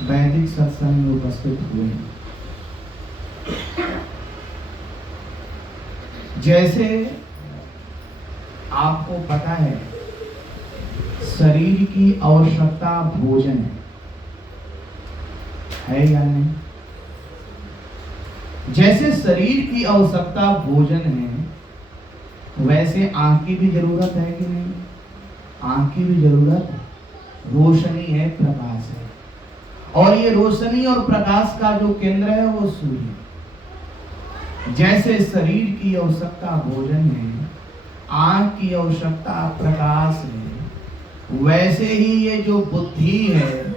वैदिक सत्संग में उपस्थित हुए। जैसे आपको पता है शरीर की आवश्यकता भोजन है या नहीं? जैसे शरीर की आवश्यकता भोजन है, वैसे आंख की भी जरूरत है कि नहीं? आंख की भी जरूरत रोशनी है, प्रकाश है, और ये रोशनी और प्रकाश का जो केंद्र है वो सूर्य। जैसे शरीर की आवश्यकता भोजन है, आंख की आवश्यकता प्रकाश है, वैसे ही ये जो बुद्धि है,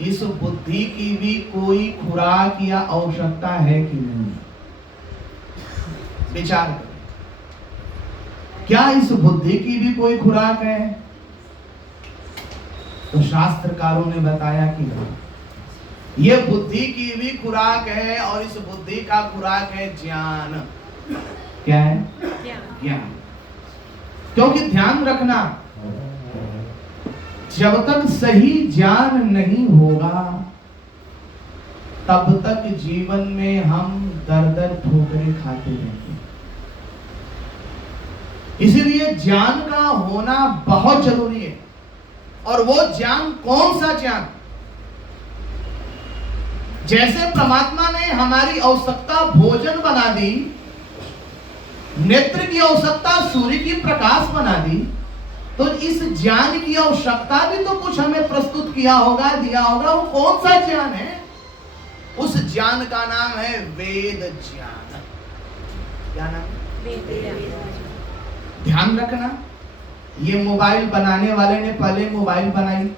इस बुद्धि की भी कोई खुराक या आवश्यकता है कि नहीं? विचार करें, क्या इस बुद्धि की भी कोई खुराक है? तो शास्त्रकारों ने बताया कि ये बुद्धि की भी खुराक है, और इस बुद्धि का खुराक है ज्ञान। क्या है? ज्ञान। क्योंकि ध्यान रखना, जब तक सही ज्ञान नहीं होगा तब तक जीवन में हम दर दर ठोकरें खाते रहेंगे। इसीलिए ज्ञान का होना बहुत जरूरी है। और वो ज्ञान कौन सा ज्ञान? जैसे परमात्मा ने हमारी आवश्यकता भोजन बना दी, नेत्र की आवश्यकता सूर्य की प्रकाश बना दी, तो इस ज्ञान की आवश्यकता भी तो कुछ हमें प्रस्तुत किया होगा, दिया होगा। वो कौन सा ज्ञान है? उस ज्ञान का नाम है वेद ज्ञान। क्या नाम? वेद ज्ञान। ध्यान रखना, ये मोबाइल बनाने वाले ने पहले मोबाइल बनाई।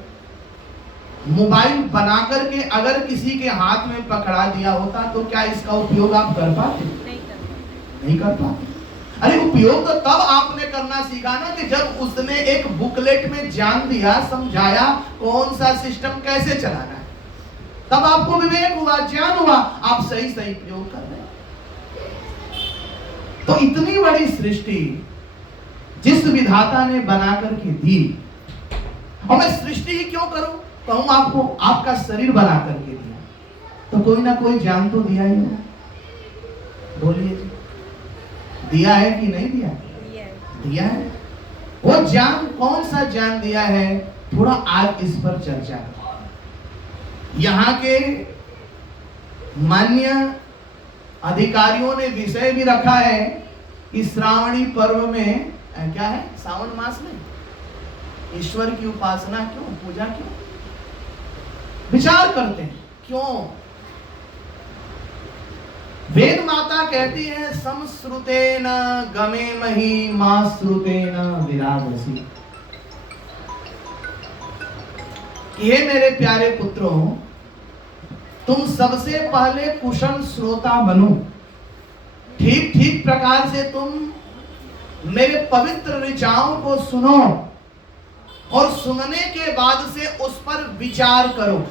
मोबाइल बना करके अगर किसी के हाथ में पकड़ा दिया होता तो क्या इसका उपयोग आप कर पाते? नहीं कर पाते। अरे उपयोग तो तब आपने करना सीखा ना कि जब उसने एक बुकलेट में ज्ञान दिया, समझाया कौन सा सिस्टम कैसे चलाना है। तब आपको विवेक हुआ, ज्ञान हुआ, आप सही सही प्रयोग कर रहे हैं। तो इतनी बड़ी सृष्टि जिस विधाता ने बना करके दी, और मैं सृष्टि ही क्यों करूं? कहूं आपको, आपका शरीर बना करके दिया तो कोई ना कोई ज्ञान तो दिया ही है। बोलिए, दिया है कि नहीं दिया? दिया है। वो ज्ञान कौन सा ज्ञान दिया है? थोड़ा आज इस पर चर्चा करें। यहाँ के मान्य अधिकारियों ने विषय भी रखा है कि श्रावणी पर्व में क्या है, सावन मास में ईश्वर की उपासना क्यों, पूजा क्यों? विचार करते हैं क्यों। वेद माता कहती है समश्रुतेन गमेमहि मा श्रुतेन विराजसी। हे मेरे प्यारे पुत्रों, तुम सबसे पहले कुशल श्रोता बनो। ठीक ठीक प्रकार से तुम मेरे पवित्र ऋचाओं को सुनो, और सुनने के बाद से उस पर विचार करो,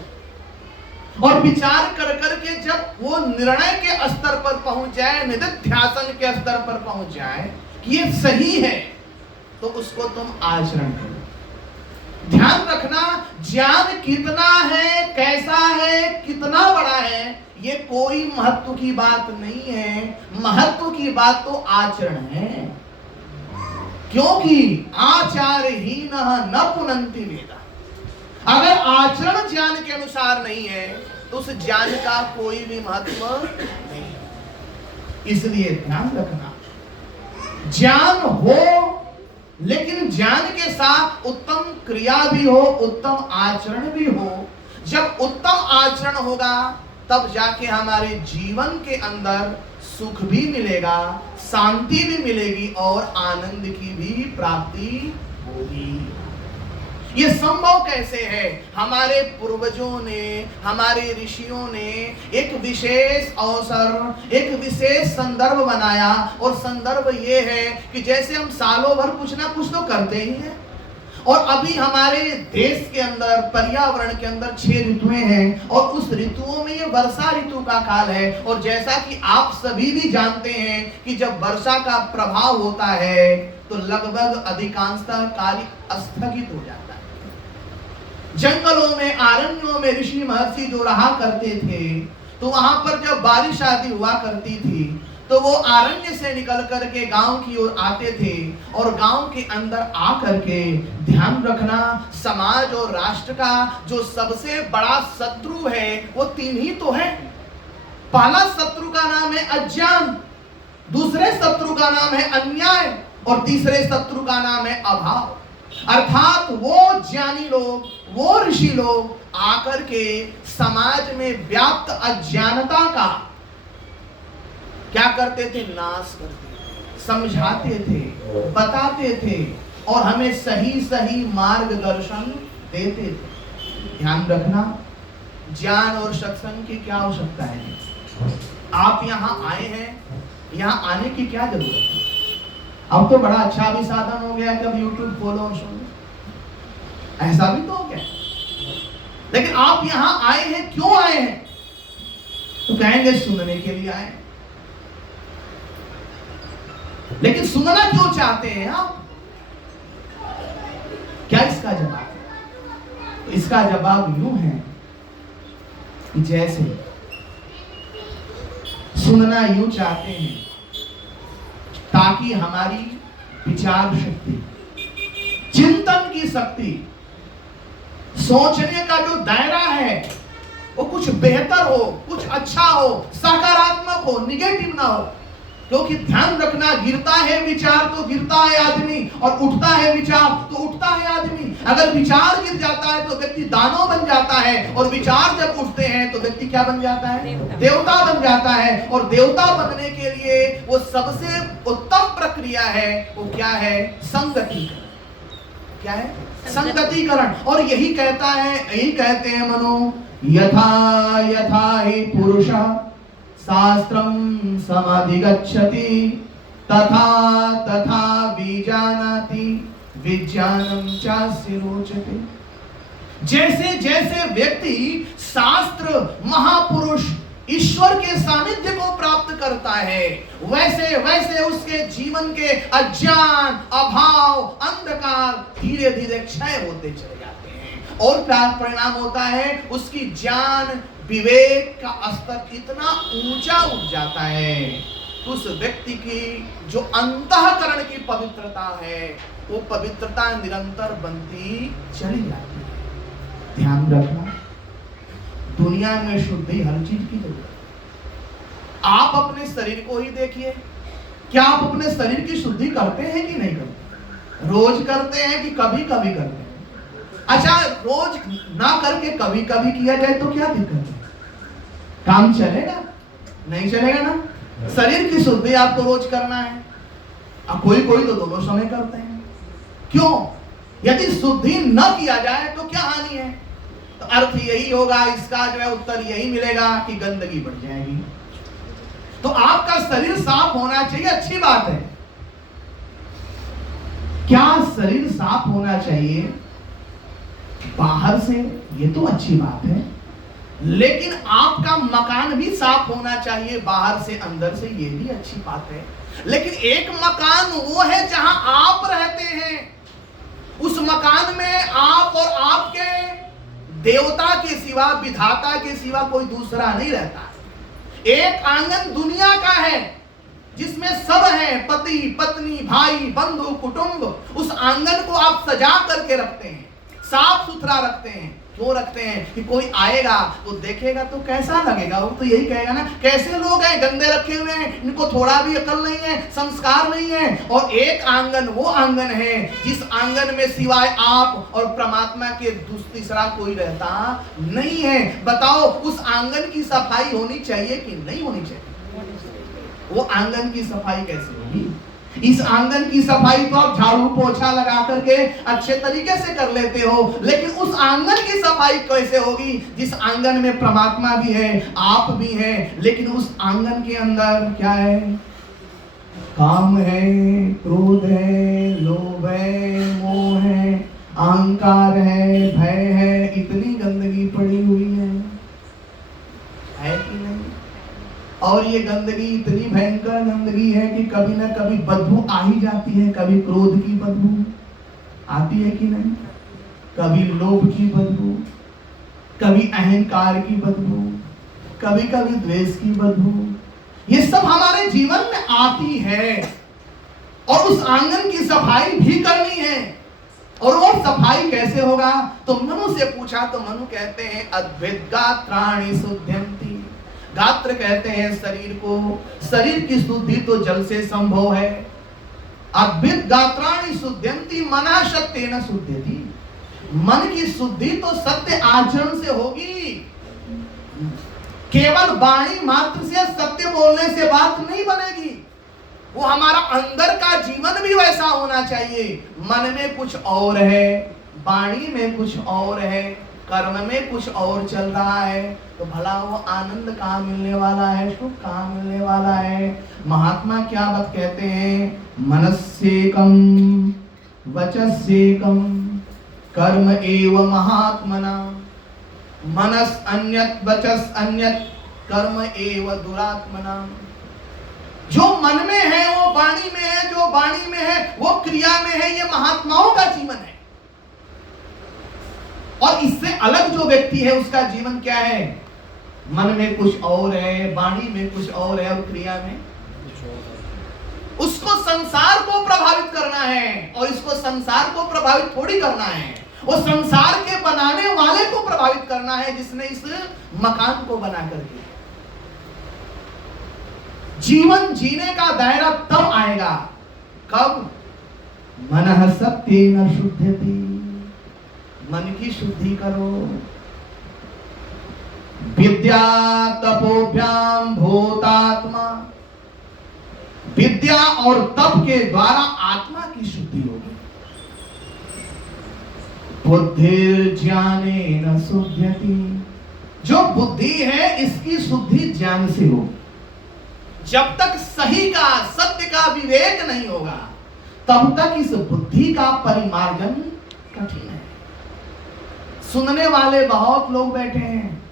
और विचार कर करके जब वो निर्णय के स्तर पर पहुंच जाए, निधिध्यासन के स्तर पर पहुंच जाए कि ये सही है, तो उसको तुम आचरण करो। ध्यान रखना, ज्ञान कितना है, कैसा है, कितना बड़ा है, ये कोई महत्व की बात नहीं है। महत्व की बात तो आचरण है, क्योंकि आचारहीन न पुनन्ति वेदा। अगर आचरण ज्ञान के अनुसार नहीं है तो उस ज्ञान का कोई भी महत्व नहीं है। इसलिए ध्यान रखना, ज्ञान हो लेकिन ज्ञान के साथ उत्तम क्रिया भी हो, उत्तम आचरण भी हो। जब उत्तम आचरण होगा तब जाके हमारे जीवन के अंदर सुख भी मिलेगा, शांति भी मिलेगी, और आनंद की भी प्राप्ति होगी। ये संभव कैसे है? हमारे पूर्वजों ने, हमारे ऋषियों ने एक विशेष अवसर, एक विशेष संदर्भ बनाया, और संदर्भ ये है कि जैसे हम सालों भर कुछ ना कुछ तो करते ही हैं, और अभी हमारे देश के अंदर, पर्यावरण के अंदर 6 ऋतुएं हैं, और उस ऋतुओं में ये वर्षा ऋतु का काल है। और जैसा कि आप सभी भी जानते हैं कि जब वर्षा का प्रभाव होता है तो लगभग अधिकांशतः कार्य स्थगित हो जाता है। जंगलों में, आरण्यों में ऋषि महर्षि जो रहा करते थे, तो वहां पर जब बारिश आदि हुआ करती थी तो वो आरण्य से निकल करके गांव की ओर आते थे और गांव के अंदर आकर के, ध्यान रखना, समाज और राष्ट्र का जो सबसे बड़ा शत्रु है वो तीन ही तो है। पहला शत्रु का नाम है अज्ञान, दूसरे शत्रु का नाम है अन्याय और तीसरे शत्रु का नाम है अभाव। अर्थात वो ज्ञानी लोग, वो ऋषि लोग आकर के समाज में व्याप्त अज्ञानता का क्या करते थे? नाश करते थे, समझाते थे, बताते थे और हमें सही सही मार्गदर्शन देते थे। ध्यान रखना, ज्ञान और सत्संग की क्या आवश्यकता है? आप यहाँ आए हैं, यहाँ आने की क्या जरूरत है? अब तो बड़ा अच्छा भी साधन हो गया कि अब YouTube खोलो और सुनो, ऐसा भी तो हो गया। लेकिन आप यहाँ आए हैं, क्यों आए हैं? तो कहेंगे सुनने के लिए आए। लेकिन सुनना क्यों चाहते हैं आप? क्या इसका जवाब है? इसका जवाब यूं है कि जैसे सुनना यूं चाहते हैं ताकि हमारी विचार शक्ति, चिंतन की शक्ति, सोचने का जो दायरा है वो कुछ बेहतर हो, कुछ अच्छा हो, सकारात्मक हो, निगेटिव ना हो। क्योंकि ध्यान रखना, गिरता है विचार तो गिरता है आदमी, और उठता है विचार तो उठता है आदमी। अगर विचार गिर जाता है तो व्यक्ति दानव बन जाता है, और विचार जब उठते हैं तो व्यक्ति क्या बन जाता है? देवता बन जाता है। और देवता बनने के लिए वो सबसे उत्तम प्रक्रिया है, वो क्या है? संगतिकरण। क्या है? संगतिकरण। और यही कहता है, यही कहते हैं मनो, यथा यथा ही पुरुषः शास्त्रम समाधिगच्छति तथा तथा विजानाति विज्ञानम चास्य रोचते। जैसे जैसे व्यक्ति शास्त्र, महापुरुष, ईश्वर के सानिध्य को प्राप्त करता है, वैसे वैसे उसके जीवन के अज्ञान, अभाव, अंधकार धीरे धीरे क्षय होते चले जाते हैं। और क्या परिणाम होता है? उसकी ज्ञान, विवेक का स्तर इतना ऊंचा उठ जाता है, उस व्यक्ति की जो अंतःकरण की पवित्रता है वो पवित्रता निरंतर बनती चली जाती है। ध्यान रखना, दुनिया में शुद्धि हर चीज की जरूरत है। आप अपने शरीर को ही देखिए, क्या आप अपने शरीर की शुद्धि करते हैं कि नहीं करते? रोज करते हैं कि कभी कभी करते हैं? अच्छा, रोज ना करके कभी कभी किया जाए तो क्या दिक्कत है? काम चलेगा? नहीं चलेगा ना। शरीर की शुद्धि आपको रोज करना है। अब कोई कोई तो दोनों समय करते हैं। क्यों? यदि शुद्धि न किया जाए तो क्या हानि है? तो अर्थ यही होगा, इसका जो है उत्तर यही मिलेगा कि गंदगी बढ़ जाएगी। तो आपका शरीर साफ होना चाहिए, अच्छी बात है। क्या शरीर साफ होना चाहिए बाहर से? ये तो अच्छी बात है, लेकिन आपका मकान भी साफ होना चाहिए बाहर से अंदर से, ये भी अच्छी बात है। लेकिन एक मकान वो है जहां आप रहते हैं, उस मकान में आप और आपके देवता के सिवा, विधाता के सिवा कोई दूसरा नहीं रहता। एक आंगन दुनिया का है जिसमें सब है, पति, पत्नी, भाई, बंधु, कुटुंब। उस आंगन को आप सजा करके रखते हैं, साफ सुथरा रखते हैं। क्यों रखते हैं? कि कोई आएगा तो देखेगा तो कैसा लगेगा? वो तो यही कहेगा ना, कैसे लोग हैं, गंदे रखे हुए हैं, इनको थोड़ा भी अकल नहीं है, संस्कार नहीं है। और एक आंगन वो आंगन है जिस आंगन में सिवाय आप और परमात्मा के तीसरा कोई रहता नहीं है। बताओ, उस आंगन की सफाई होनी चाहिए कि नहीं होनी चाहिए? वो आंगन की सफाई कैसे होगी? इस आंगन की सफाई तो आप झाड़ू पोछा लगा करके अच्छे तरीके से कर लेते हो, लेकिन उस आंगन की सफाई कैसे होगी जिस आंगन में परमात्मा भी है, आप भी हैं, लेकिन उस आंगन के अंदर क्या है? काम है, क्रोध है, लोभ है, मोह है, अहंकार है, भय है, इतनी गंदगी पड़ी हुई है कि नहीं? और ये गंदगी इतनी भयंकर गंदगी है कि कभी ना कभी बदबू आ ही जाती है। कभी क्रोध की बदबू आती है कि नहीं? कभी लोभ की बदबू, कभी अहंकार की बदबू, कभी कभी द्वेष की बदबू, ये सब हमारे जीवन में आती है और उस आंगन की सफाई भी करनी है। और वो सफाई कैसे होगा? तो मनु से पूछा तो मनु कहते हैं अद्भिद गात्राणि शुद्ध्यन्ति। गात्र कहते हैं शरीर को, शरीर की शुद्धि तो जल से संभव है। अद्भिद गात्राणि शुद्ध्यन्ति मना सत्येन शुद्ध्यति। मन की शुद्धि तो सत्य आचरण से होगी। केवल वाणी मात्र से, सत्य बोलने से बात नहीं बनेगी। वो हमारा अंदर का जीवन भी वैसा होना चाहिए। मन में कुछ और है, वाणी में कुछ और है, कर्म में कुछ और चल रहा है, तो भला वो आनंद कहाँ मिलने वाला है, सुख कहाँ मिलने वाला है? महात्मा क्या बात कहते हैं? मनस्येकम वचस्येकम कर्म एव महात्मना। मनस अन्यत वचस अन्यत कर्म एव दुरात्मना। जो मन में है वो वाणी में है, जो वाणी में है वो क्रिया में है। ये महात्माओं का जीवन है। और इससे अलग जो व्यक्ति है उसका जीवन क्या है? मन में कुछ और है, वाणी में कुछ और है और क्रिया में उसको संसार को प्रभावित करना है। और इसको संसार को प्रभावित थोड़ी करना है, वो संसार के बनाने वाले को प्रभावित करना है, जिसने इस मकान को बना करके। जीवन जीने का दायरा तब आएगा कब? मनः सत्येन शुद्ध्यति। मन की शुद्धि करो। विद्या तपोभ्याम भूतात्मा। विद्या और तप के द्वारा आत्मा की शुद्धि होगी। बुद्धि ज्ञानेन शुद्ध्यति। जो बुद्धि है इसकी शुद्धि ज्ञान से होगी। जब तक सही का, सत्य का विवेक नहीं होगा तब तक इस बुद्धि का परिमार्जन कठिन है। सुनने वाले बहुत लोग बैठे हैं,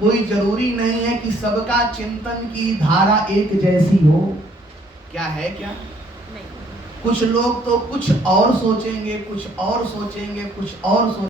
कोई जरूरी नहीं है कि सबका चिंतन की धारा एक जैसी हो। क्या है? क्या नहीं। कुछ लोग तो कुछ और सोचेंगे, कुछ और सोचेंगे, कुछ और सोचेंगे।